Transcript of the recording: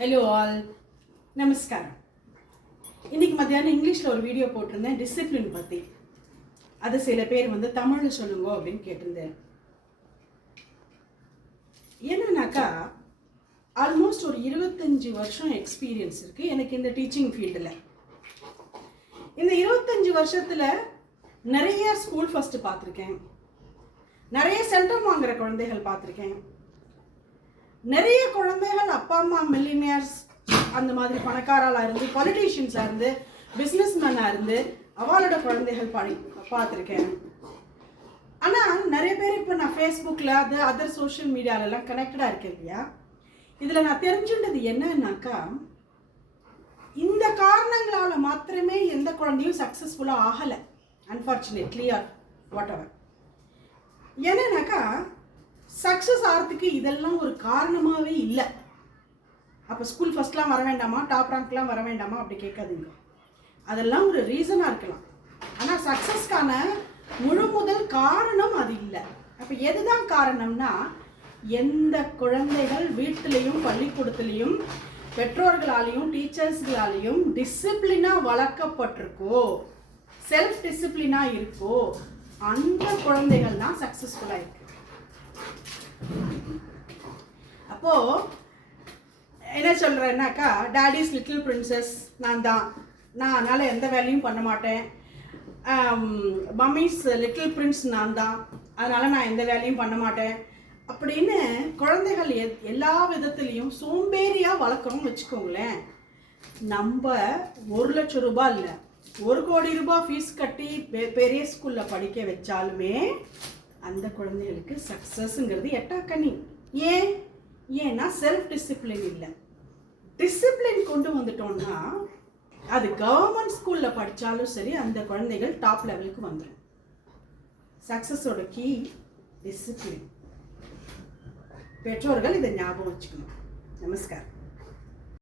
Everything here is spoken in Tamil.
ஹலோ ஆல் நமஸ்காரம் இன்னைக்கு மத்தியானம் இங்கிலீஷில் ஒரு வீடியோ போட்டிருந்தேன் டிசிப்ளின் பற்றி அது சில பேர் வந்து தமிழில் சொல்லுங்க அப்படின்னு கேட்டிருந்தேன். என்னன்னாக்கா ஆல்மோஸ்ட் ஒரு இருபத்தஞ்சி வருஷம் எக்ஸ்பீரியன்ஸ் இருக்குது எனக்கு இந்த டீச்சிங் ஃபீல்டில் இந்த இருபத்தஞ்சி வருஷத்தில் நிறைய ஸ்கூல் ஃபஸ்ட்டு பார்த்துருக்கேன். நிறைய சென்டம் வாங்குற குழந்தைகள் பார்த்துருக்கேன். நிறைய குழந்தைகள் அப்பா அம்மா மில்லினியர்ஸ் அந்த மாதிரி பணக்காராலாக இருந்து பொலிட்டீஷியன்ஸாக இருந்து பிஸ்னஸ் மேனாக இருந்து அவளோட குழந்தைகள் படி பார்த்துருக்கேன். ஆனால் நிறைய பேர் இப்போ நான் ஃபேஸ்புக்கில் அது அதர் சோஷியல் மீடியாலெல்லாம் கனெக்டடாக இருக்கேன் இல்லையா? இதில் நான் தெரிஞ்சுட்டது என்னன்னாக்கா இந்த காரணங்களால் மாத்திரமே எந்த குழந்தையும் சக்ஸஸ்ஃபுல்லாக ஆகலை. அன்ஃபார்ச்சுனேட்லி ஆர் வாட் எவர் என்னன்னாக்கா சக்ஸஸ் ஆகிறதுக்கு இதெல்லாம் ஒரு காரணமாகவே இல்லை. அப்போ ஸ்கூல் ஃபஸ்ட்லாம் வர வேண்டாமா? டாப் ரேங்க்லாம் வர வேண்டாமா? அப்படி கேட்காதீங்க. அதெல்லாம் ஒரு ரீசனாக இருக்கலாம். ஆனால் சக்ஸஸ்க்கான முழு முதல் காரணம் அது இல்லை. அப்போ எதுதான் காரணம்னா எந்த குழந்தைகள் வீட்டிலையும் பள்ளிக்கூடத்துலேயும் பெற்றோர்களாலேயும் டீச்சர்ஸ்களாலையும் டிசிப்ளினாக வளர்க்கப்பட்டிருக்கோ செல்ஃப் டிசிப்ளினாக இருக்கோ அந்த குழந்தைகள் தான் சக்ஸஸ்ஃபுல்லாக இருக்கு. அப்போது என்ன சொல்கிறேன்னாக்கா டேடிஸ் லிட்டில் பிரின்சஸ் நான் தான். நான் அதனால் எந்த வேலையும் பண்ண மாட்டேன். மம்மிஸ் லிட்டில் பிரின்ஸ் நான் தான். அதனால் நான் எந்த வேலையும் பண்ண மாட்டேன். அப்படின்னு குழந்தைகள் எ எல்லா விதத்துலேயும் சோம்பேறியாக வளர்க்குறோம்னு வச்சுக்கோங்களேன். நம்ம ஒரு லட்சம் ரூபாய் இல்லை ஒரு கோடி ரூபாய் ஃபீஸ் கட்டி பெ- பெரிய ஸ்கூலில் படிக்க வச்சாலுமே அந்த குழந்தைகளுக்கு சக்ஸஸ்ங்கிறது எட்டாக்கனி ஏன்? ஏன்னா செல்ஃப் டிசிப்ளின் இல்லை. டிசிப்ளின் கொண்டு வந்துட்டோம்னா அது கவர்மெண்ட் ஸ்கூலில் படித்தாலும் சரி அந்த குழந்தைகள் டாப் லெவலுக்கு வந்துடும் சக்ஸஸோட கீ டிசிப்ளின் பெற்றோர்கள் இதை ஞாபகம் வச்சுக்கணும். நமஸ்காரம்.